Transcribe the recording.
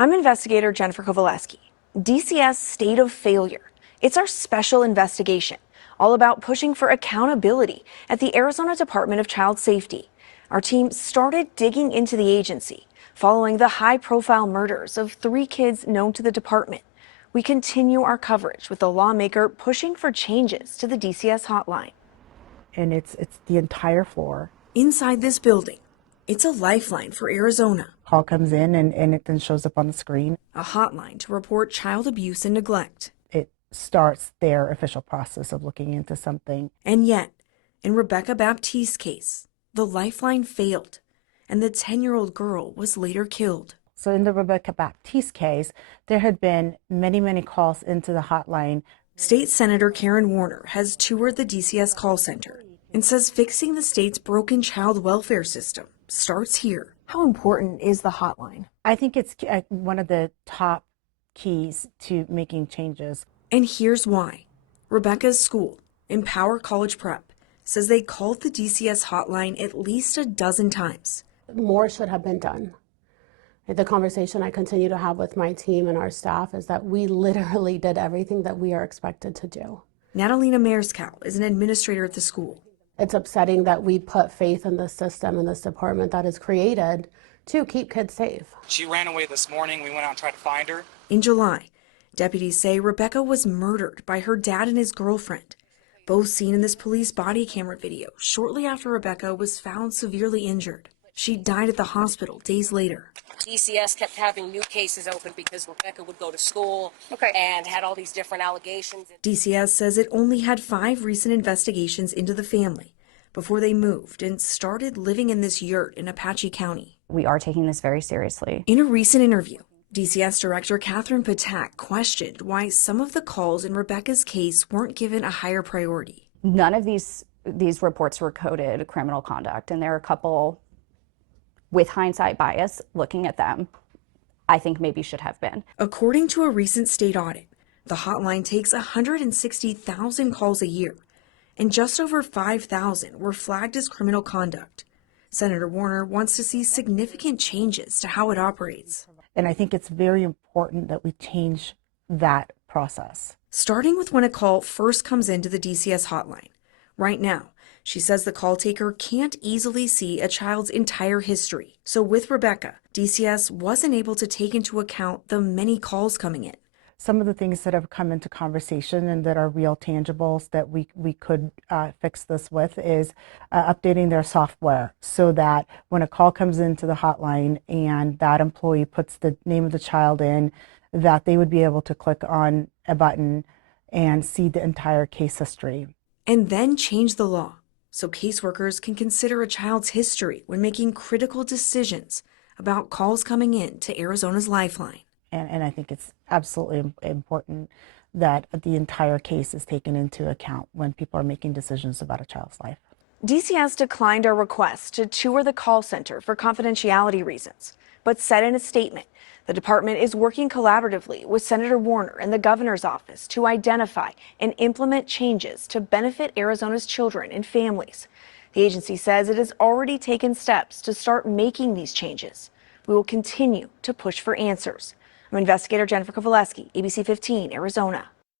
I'm investigator Jennifer Kowaleski. DCS State of Failure. It's our special investigation, all about pushing for accountability at the Arizona Department of Child Safety. Our team started digging into the agency following the high-profile murders of 3 kids known to the department. We continue our coverage with the lawmaker pushing for changes to the DCS hotline. And it's the entire floor. Inside this building, it's a lifeline for Arizona. Call comes in and it then shows up on the screen. A hotline to report child abuse and neglect. It starts their official process of looking into something. And yet, in Rebekah Baptiste's case, the lifeline failed, and the 10-year-old girl was later killed. So in the Rebekah Baptiste case, there had been many calls into the hotline. State Senator Karen Warner has toured the DCS call center and says fixing the state's broken child welfare system starts here. How important is the hotline? I think it's one of the top keys to making changes. And here's why. Rebekah's school, Empower College Prep, says they called the DCS hotline at least a dozen times. More should have been done. The conversation I continue to have with my team and our staff is that we literally did everything that we are expected to do. Natalina Merzkow is an administrator at the school. It's upsetting that we put faith in this system and this department that is created to keep kids safe. She ran away this morning. We went out and tried to find her. In July, deputies say Rebekah was murdered by her dad and his girlfriend, both seen in this police body camera video shortly after Rebekah was found severely injured. She died at the hospital days later. DCS kept having new cases open because Rebekah would go to school and had all these different allegations. DCS says it only had 5 recent investigations into the family before they moved and started living in this yurt in Apache County. We are taking this very seriously. In a recent interview, DCS Director Catherine Patak questioned why some of the calls in Rebekah's case weren't given a higher priority. None of these reports were coded criminal conduct, and there are a couple with hindsight bias, looking at them, I think maybe should have been. According to a recent state audit, the hotline takes 160,000 calls a year, and just over 5,000 were flagged as criminal conduct. Senator Warner wants to see significant changes to how it operates. And I think it's very important that we change that process. Starting with when a call first comes into the DCS hotline. Right now, she says the call taker can't easily see a child's entire history. So with Rebekah, DCS wasn't able to take into account the many calls coming in. Some of the things that have come into conversation and that are real tangibles that we could fix this with is updating their software so that when a call comes into the hotline and that employee puts the name of the child in, that they would be able to click on a button and see the entire case history. And then change the law so caseworkers can consider a child's history when making critical decisions about calls coming in to Arizona's Lifeline. And I think it's absolutely important that the entire case is taken into account when people are making decisions about a child's life. DCS declined our request to tour the call center for confidentiality reasons, but said in a statement the department is working collaboratively with Senator Warner and the governor's office to identify and implement changes to benefit Arizona's children and families. The agency says it has already taken steps to start making these changes. We will continue to push for answers. I'm investigator Jennifer Kowaleski, ABC 15, Arizona.